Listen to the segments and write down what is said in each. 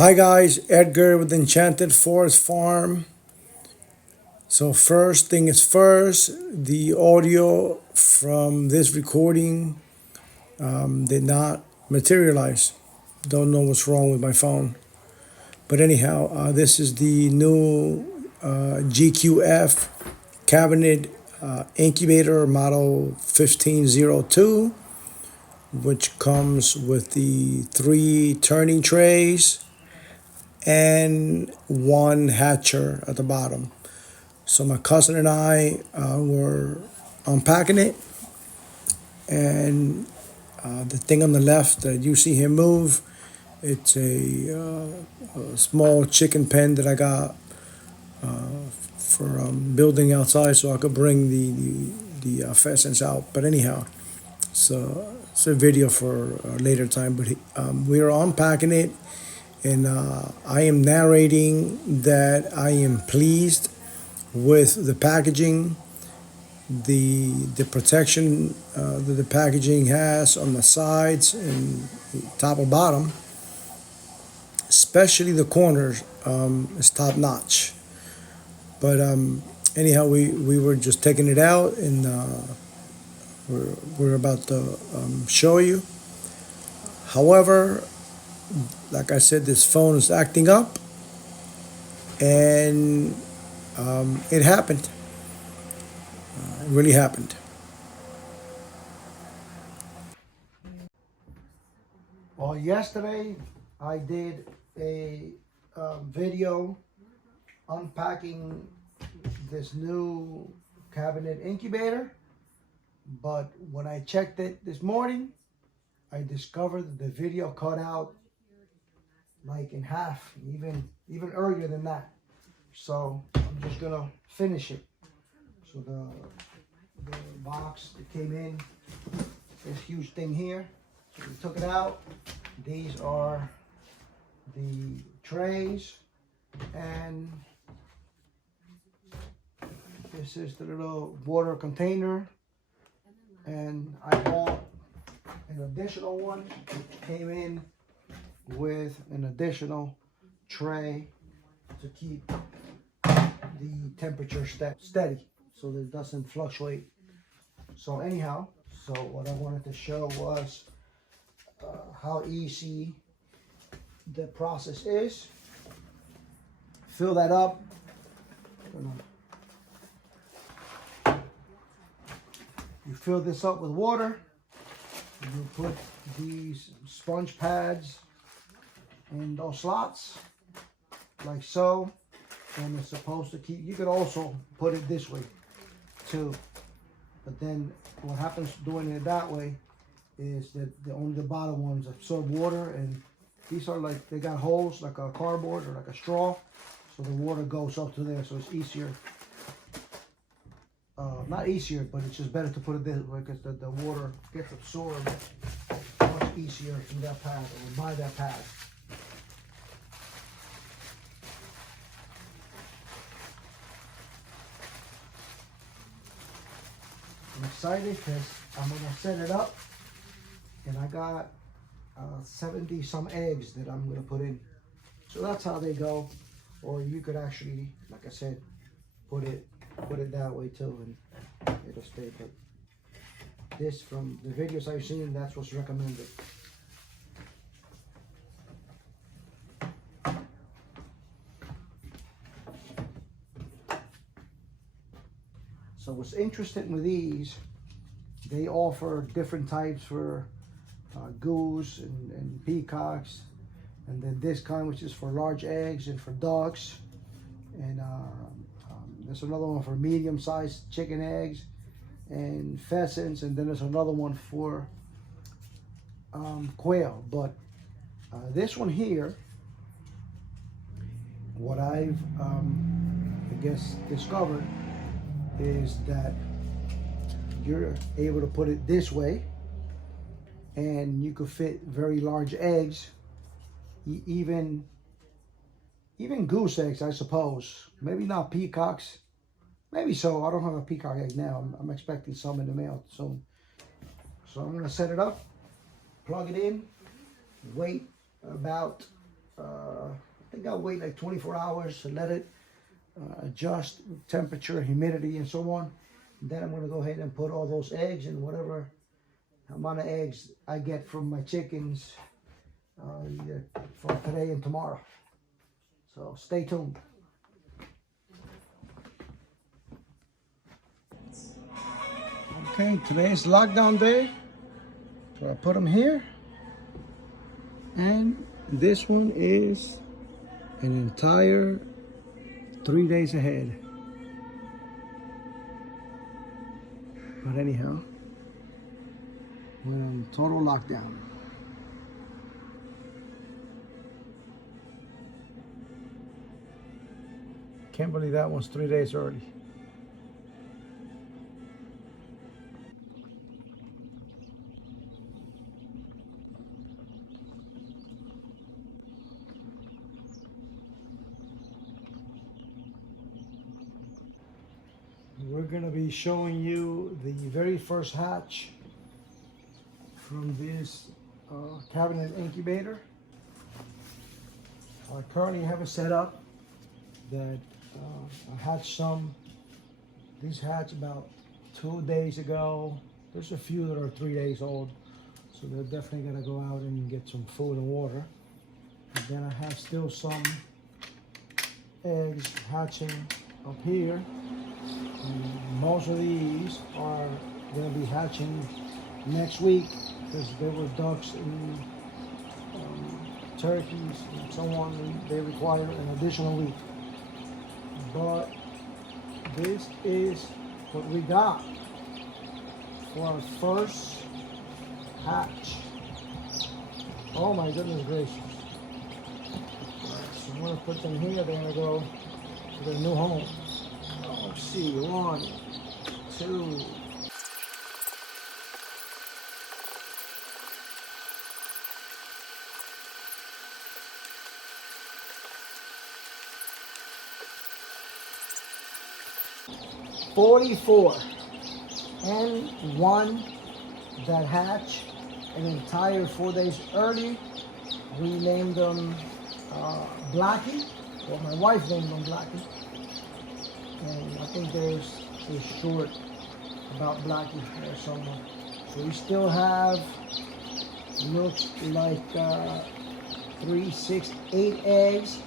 Hi guys, Edgar with Enchanted Forest Farm. So first thing is first, the audio from this recording did not materialize. Don't know what's wrong with my phone. But anyhow, this is the new GQF Cabinet Incubator Model 1502, which comes with the 3 turning trays and 1 hatcher at the bottom. So my cousin and I were unpacking it, and the thing on the left that you see him move, it's a small chicken pen that I got for building outside, so I could bring the pheasants out. But anyhow, so it's a video for a later time. But we are unpacking it, and I am narrating that I am pleased with the packaging, the protection that the packaging has on the sides and top and bottom, especially the corners, is top notch. But anyhow, we were just taking it out, and we're about to show you. However, like I said, this phone is acting up, and it happened. It really happened. Well, yesterday I did a video unpacking this new cabinet incubator, but when I checked it this morning, I discovered that the video cut out like in half, even earlier than that. So I'm just gonna finish it. So the box that came in, this huge thing here. So we took it out. These are the trays, and this is the little water container. And I bought an additional one, which came in with an additional tray to keep the temperature steady so that it doesn't fluctuate. So anyhow, so what I wanted to show was how easy the process is. Fill that up. You fill this up with water. You put these sponge pads in those slots, like so, and it's supposed to keep. You could also put it this way too, but then what happens doing it that way is that only the bottom ones absorb water, and these are like, they got holes like a cardboard or like a straw, so the water goes up to there, so it's easier. Not easier, but it's just better to put it this way because the water gets absorbed much easier through that pad or by that pad. I'm excited because I'm gonna set it up, and I got 70 some eggs that I'm gonna put in. So that's how they go. Or you could actually, like I said, put it that way too, and it'll stay. But this, from the videos I've seen, that's what's recommended. So what's interesting with these, they offer different types for goose and peacocks, and then this kind, which is for large eggs and for ducks, and there's another one for medium-sized chicken eggs and pheasants, and then there's another one for quail. But this one here, what I've I guess discovered is that you're able to put it this way, and you could fit very large eggs, even goose eggs, I suppose. Maybe not peacocks. Maybe so. I don't have a peacock egg now. I'm expecting some in the mail soon. So I'm going to set it up, plug it in, wait about think I'll wait like 24 hours to let it adjust temperature, humidity, and so on. And then I'm gonna go ahead and put all those eggs and whatever amount of eggs I get from my chickens either for today and tomorrow. So stay tuned. Okay, today is lockdown day. So I put them here. And this one is an entire 3 days ahead. But anyhow, we're on total lockdown. Can't believe that one's 3 days early. We're going to be showing you the very first hatch from this Cabinet Incubator. I currently have it set up that I hatched some. These hatched about 2 days ago. There's a few that are 3 days old, so they're definitely going to go out and get some food and water. And then I have still some eggs hatching up here. And most of these are going to be hatching next week because there were ducks and turkeys and so on, and they require an additional week. But this is what we got for our first hatch. Oh my goodness gracious. So I'm going to put them here. They're going to go to their new home. Let's see, 1, 2. $44 and one that hatch an entire 4 days early. We named them Blackie. Well, my wife named them Blackie. And I think there's a short about Blackie there somewhere. So we still have, looks like 3, 6, 8 eggs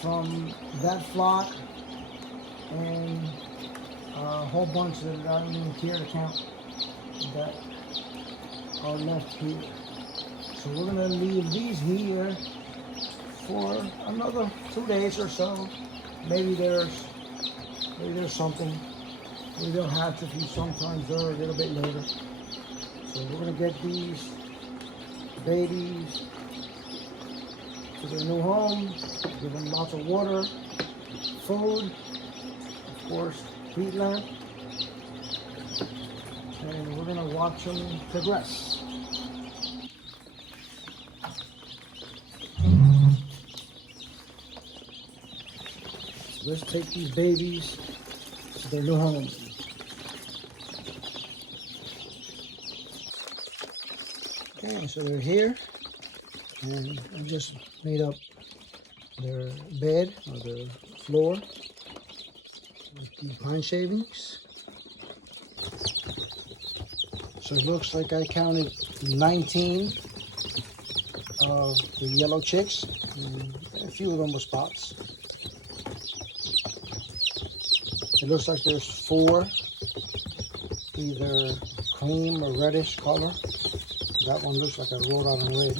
from that flock, and a whole bunch that I don't even care to count that are left here. So we're gonna leave these here for another 2 days or so. Maybe there's something. Maybe they'll hatch a few sometimes or a little bit later. So we're gonna get these babies to their new home, give them lots of water, food, of course, heat lamp, and we're gonna watch them progress. So let's take these babies to their new home. Okay, so they're here, and I just made up their bed or their floor with the pine shavings. So it looks like I counted 19 of the yellow chicks, and a few of them were spots. It looks like there's 4, either cream or reddish color. That one looks like a Rhode Island red.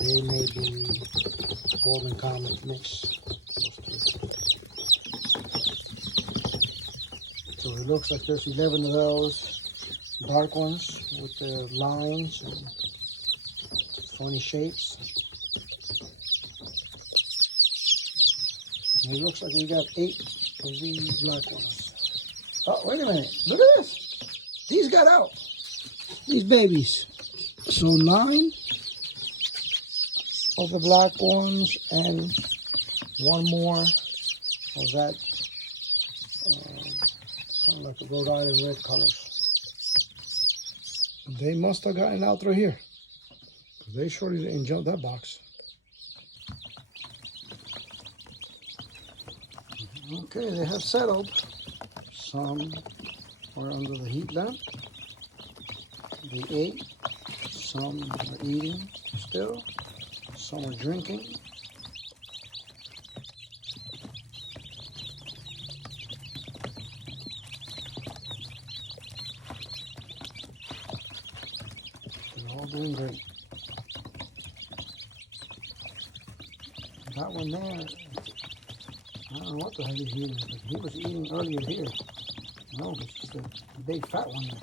They may be golden comet mix. So it looks like there's 11 of those dark ones with the lines and funny shapes. And it looks like we got 8 of these black ones. Oh, wait a minute. Look at this. These got out. These babies. So 9 of the black ones and 1 more of that kind of like the Rhode Island red colors. They must have gotten out through here. They surely didn't jump that box. Okay, they have settled. Some are under the heat lamp. They ate. Some are eating still. Some are drinking. They're all doing great. That one there, I don't know what the heck he's eating, but he was eating earlier here. No, it's just a big fat one there.